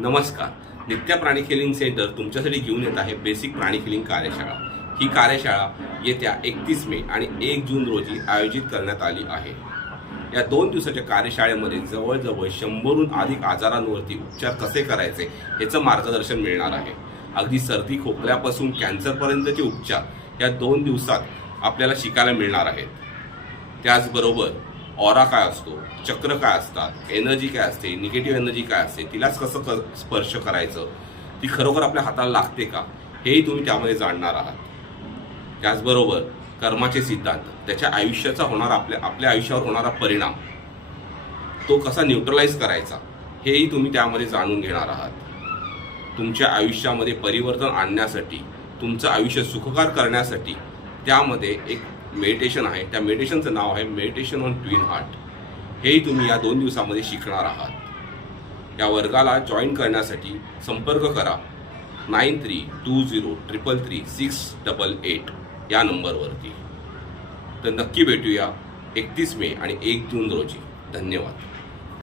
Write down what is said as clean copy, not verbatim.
नमस्कार. नित्या प्राणी healing centre तुमच्यासाठी घेऊन येत आहे बेसिक प्राणी हिलिंग कार्यशाळा. ही कार्यशाळा येत्या 31 मे आणि 1 जून रोजी आयोजित करण्यात आली आहे. या 2 दिवसाच्या कार्यशाळेमध्ये जवळजवळ 100हून अधिक आजारांवरती उपचार कसे करायचे याचं मार्गदर्शन मिळणार आहे. अगदी सर्दी खोकल्यापासून कॅन्सरपर्यंतचे उपचार या 2 दिवसात आपल्याला शिकायला मिळणार आहेत. त्याचबरोबर ऑरा काय असतो, चक्र काय असतात, एनर्जी काय असते, निगेटिव्ह एनर्जी काय असते, तिलाच कसं स्पर्श करायचं, ती खरोखर आपल्या हाताला लागते का, हेही तुम्ही त्यामध्ये जाणणार आहात. त्याचबरोबर कर्माचे सिद्धांत, त्याच्या आयुष्याचा होणारा आपल्या आयुष्यावर होणारा परिणाम, तो कसा न्यूट्रलाइज करायचा, हेही तुम्ही त्यामध्ये जाणून घेणार आहात. तुमच्या आयुष्यामध्ये परिवर्तन आणण्यासाठी, तुमचं आयुष्य सुखकर करण्यासाठी त्यामध्ये एक मेडिटेशन आहे. त्या मेडिटेशनचं नाव आहे मेडिटेशन ऑन ट्विन हार्ट. हेही तुम्ही या 2 दिवसामध्ये शिकणार आहात. या वर्गाला जॉईन करण्यासाठी संपर्क करा 9320333688 या नंबरवरती. तर नक्की भेटूया 31 मे आणि 1 जून रोजी. धन्यवाद.